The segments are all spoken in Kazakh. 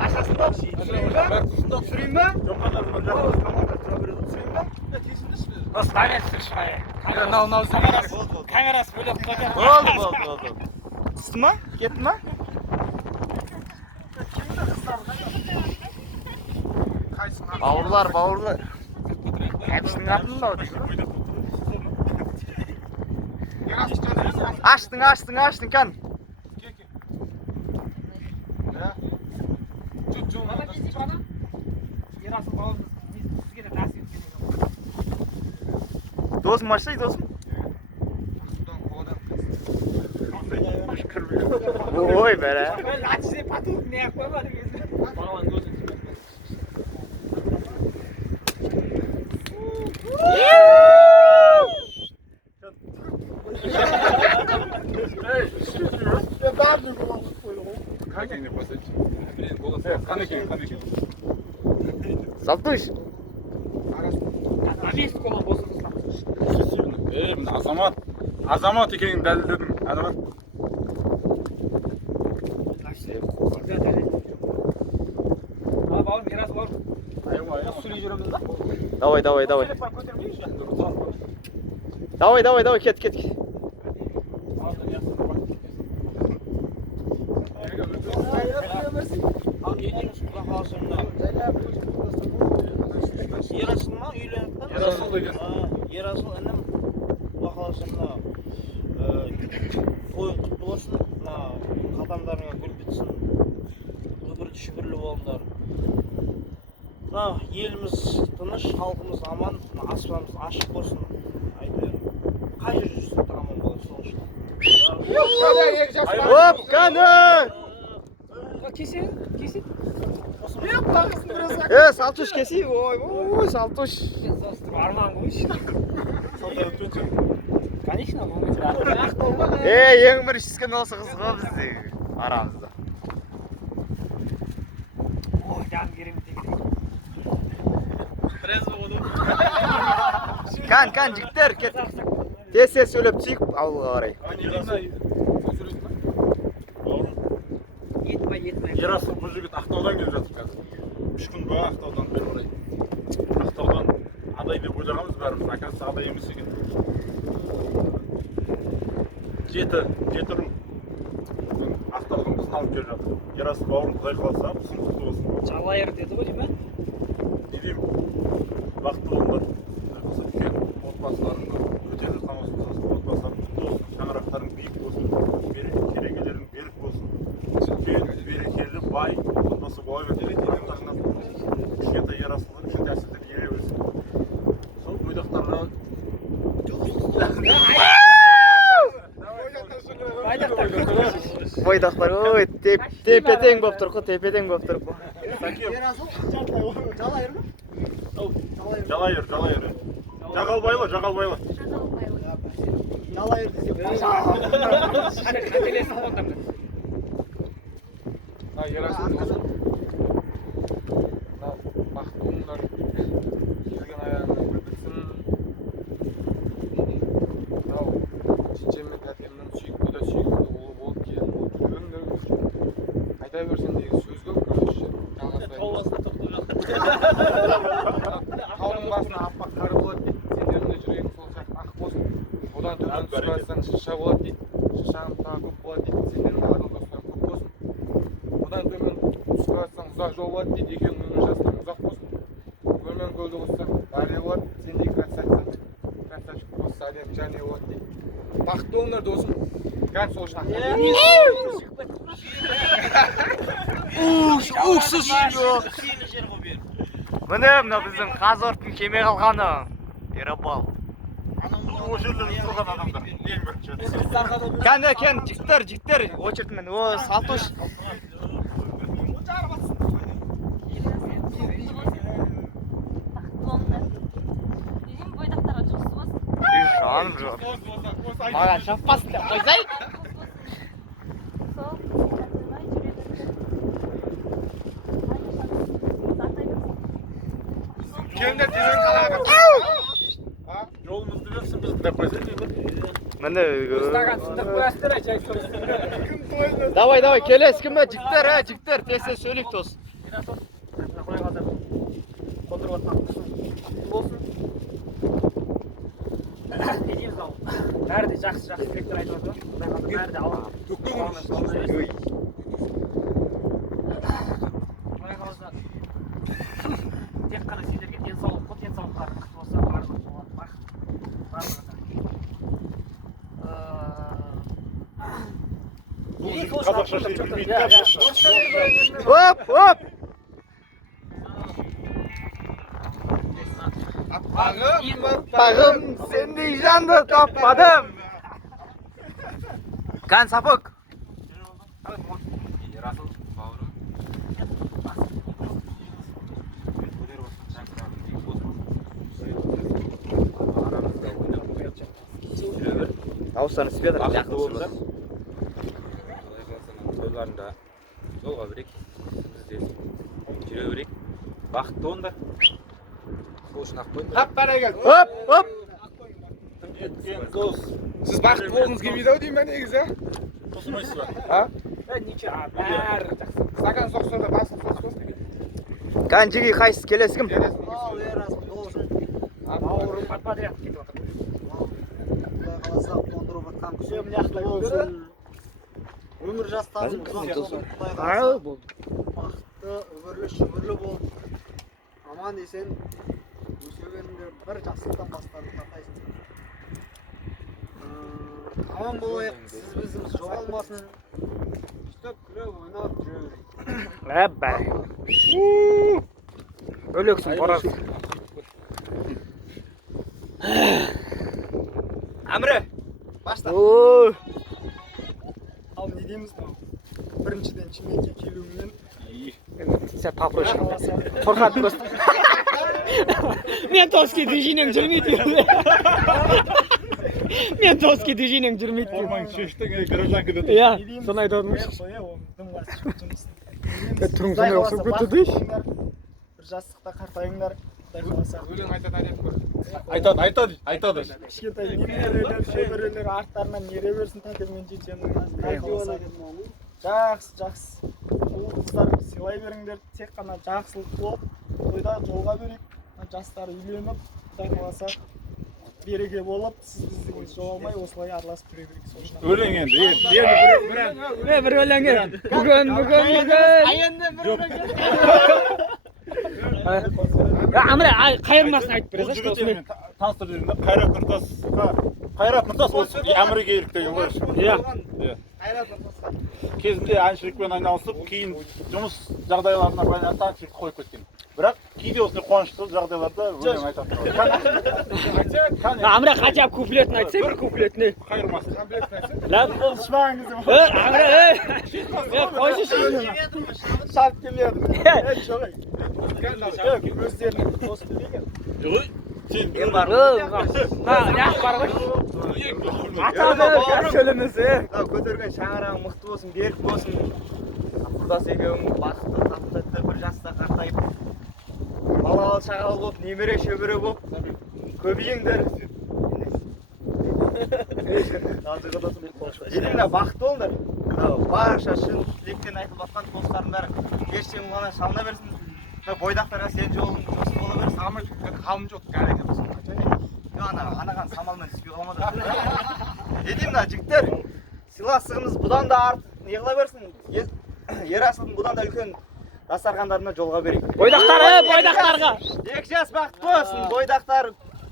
Aşağısında süreyim mi? Nasıl kaynetsün şurayı? Kamerası böyle koyacağım. Oldu. Kıstı mı? Gitti mi? Bavurlar. Hepsini yaptın da. Açtın kan. Dostum başlayı dostum. Oy be. Saltuş. Azamat ekenini dәлелдедім. Азамат. Давай, кет. Ерасыл інім бақаласында қойын құтты болсын, қатамдарыңа гүл бітсін, үбірлі шүбірлі болыңдар. Еліміз тыныш, халқымыз аман, аспанымыз ашық болсын. Қай жер жүрсін аман болады сол үшін. Оп, каны! Кесин. Saltuş kesi. Oy, Saltuş. Арман қойшы. Конечно, Ең бір ішіскен осы қыз ғой бізде арамызда. Ой, жан керемет екен. Kan, жігіттер, кет. Тез сөйлеп түсейік ауылға қарай. Етмей. Ерасыл бұл жігіт Ақтаудан келіп жатыр қазір. 3 күн бойы Ақтаудан бері қарай. Ақтаудан адай деп ойлағанбыз бәріміз, оказывается адай емес екен. Жеті рым Ақтаудың қызын алып келіп жатыр. Ерасыл бауырым құдай қаласа, құсын құтты болсын. Жалайыр деді ғой деймін. Не деймін? Бақытты болыңдар. Үлкен отбасыларыңды көтеріліп қалмасын, отбасыларың құтты болсын, шаңырақтарың биік болсын, керегелерің берік болсын. Берекелі, бай, отбасы бола береді. Кішкентай Ерасылдар үшін тәсілдер ере берсін. Сол бойдақтарға... Бойдақтар, ой, тепе-тең болып тұр ғой. Ерасыл жалайыр ма? Жалайыр. Жағалбайлы. Жалайыр десе. Қателесіп қалғандар. Ерасыл болсын. Бақытты болыңдар. Келген аяғыңыз гүл бітсін. Шешем мен тәтемнің сүйікті ұлы болып келін болып жүргендер үшін айта берсін деген сөз көп, короче. Тауының басына аппақ қар болады дейді. Сендердің де жүрегің сол сияқты ақ болсын. Одан төмен сұрасаң шыша болады дейді. Шышаң тағы көп болады дейді. Сендердің барлық достарың көп болсын. Одан төмен сұрасаң ұзақ жол болады дейді. Екеуің өмір жастарың ұзақ болсын. Көрмен көлді қоссаң дария болады. Сендей красавчик болса әлем және болады дейді. Бақытты болыңдар досым. Кән сол үшін Ушсыз жоқ. Міне біздің қазорттың кеме қалғаны. Ерабал. О жерлерде тұрған адамдар. Ең бірінші. Кен, жігіттер, очертмен. О, Салtuş. Шаным жоқ. Маған шаппасын деп қойсай. Кемдер тезен қалады. Жолымызды берсін бізді деп қойсай. Міне. Стакан сындырып қоясыздар, жай Давай, келесі кім бе? Жігіттер, жігіттер, тез сөйлейік дос. Құдай қаласа қондырып жатқан құсың болсын. Не дейміз ал? Бәрі де жақсы тілектер айтып жатыр. Құдай қаласа бәрі де Алла. Құдай қаласа тек қана сендерге денсаулық, потенциалдары мықты болса барлығы болады. Барлығы. Қазақша сөйлей білмейді. Оп! Аппағым, сендей жанды таппадым. Қан сапық. Дауыстан іспедір, жақты болыңыздар. Тойларында жолға берейік, жүре берейік. Бақытты болыңдар. Қошын ақ қойыңдар. Оп! Сіз бақытты болғыңыз келмейді-ау деймін мен негізі. Қосылмайсыз ба? Ничего, бәрі жақсы. Стакан соқса да басын соқсын деген. Қан жеге қайсыз келесі кім? Ал Ерасыл должен. Бауырым подподряд кетіп отыр. Құдай қаласа қондырып жатқан күшем жақты болсын. Өмір жастарың ұзақ болсын. Құдай қаласа бақытты, өмірлі болып, аман есен өсе беріңдер. Бір жақсылықтан бастарың тартайсың. Аман болайық, сіз біздіміз жоғалмасын. Сөйтіп күліп ойнап жүре берейік. Бәрі. Өлексің, барасың. Әмірі! Башта. Ал не дейміз мынау? Біріншіден Шымкентке келуіңмен Сен попроще. Қорқады просто. Ментовский движениең жүрмейді. Ментовский движениең жүрмейді. Орман шештің, гражданка деді. Иә, соны айтып отырмын. Түрің сондай ұқсап кетті дейші. бір жастықта қартайыңдар. Құдай қаласа. Өлең айтатын әдет бар. Айтады. Кішкентай немерелер, шөберелер арттарынан ере берсін тәтеммен жетемін. Құдай қаласа. Жақсы. Бұл қыздар сыйлай беріңдер. Тек қана жақсылық болып, тойда жолға берейік. Жастар үйленіп, Құдай қаласа береке болып, сіз біздігіңіз жоғалмай осылай араласып жүре берейік. Өлең енді. Бір өлеңге. Бүгін. Амре, қайырмасын айтып Бұл бересіз. жігіттермен таныстырып жүрмін. Қайрат Нұртас осы әмірге елік деген ғой. Иә. Кезінде әншілікпен айналысып, кейін жұмыс жағдайларына байланысты әншілікті қойып кеткен. Бірақ кейде осындай қуанышты жағдайларда өлең айтады. Амре хотя бы куплетін айтса, бір куплетіне. Қайырмасын. Ол шымағыңызды Амре, қойшы шын. шалып келеді. Өздерінің дос білеген. Сен Мен бар. Яқ бар ғой. Атады, сөйлемесі. Көтерген шаңырағың мықты болсын, берік болсын. Құрдас екеуің бақытты, татты, бір жаста қартайып, балалы шағалы болып, немере шөбере болып, көбейіңдер. Едіңдер бақытты болыңдар. Барша шын тілектен айтылып жатқан достардың бәрі ешсен ғана шалына берсін. Бойдақтарға сен жолың жосы бола берсін. Қалым жоқ, кәрек емес. Анаған самалмен түспей қалмады. Не деймін жігіттер, сыйластығымыз бұдан да артық неғыла берсін. Ерасылдың бұдан да үлкен дастархандарына жолға берейік. Бойдақтарға. Екі жас бақытты болсын, бойдақтар.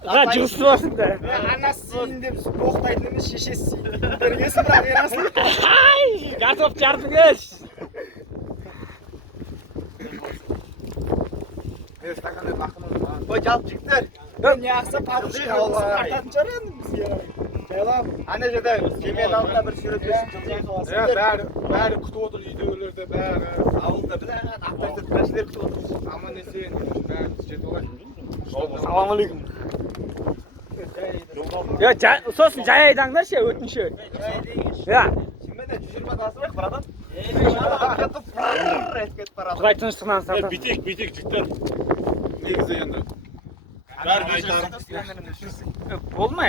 Жұғысты болсын да. Анасы сейін деп боқтайтын емес, шешесі сейін. Бергесін бірақ Ерасыл. Картоп жардыңыз. Стакандай бақымыз бар. Ой, жалп жігіттер. Не ақса папушка қартатын шығар енді бізге. Жайлап. Ана жерде жемет алдында бір суретпесін Бәрі күтіп отыр, үйдегілерде бәрі. ауылда біз авторитет кәшілер күтіп отырмыз. Аман есен, бәрі жетіп алайын. Салам алейкум. Сосын жай айдаңдаршы, өтінші. Иә. Сенмен 120 тасырайық, братан. Құдай тыныштығынан сақтасын. Битек жігіттер. Негізі енді. Бәрі айтарым. Болмай.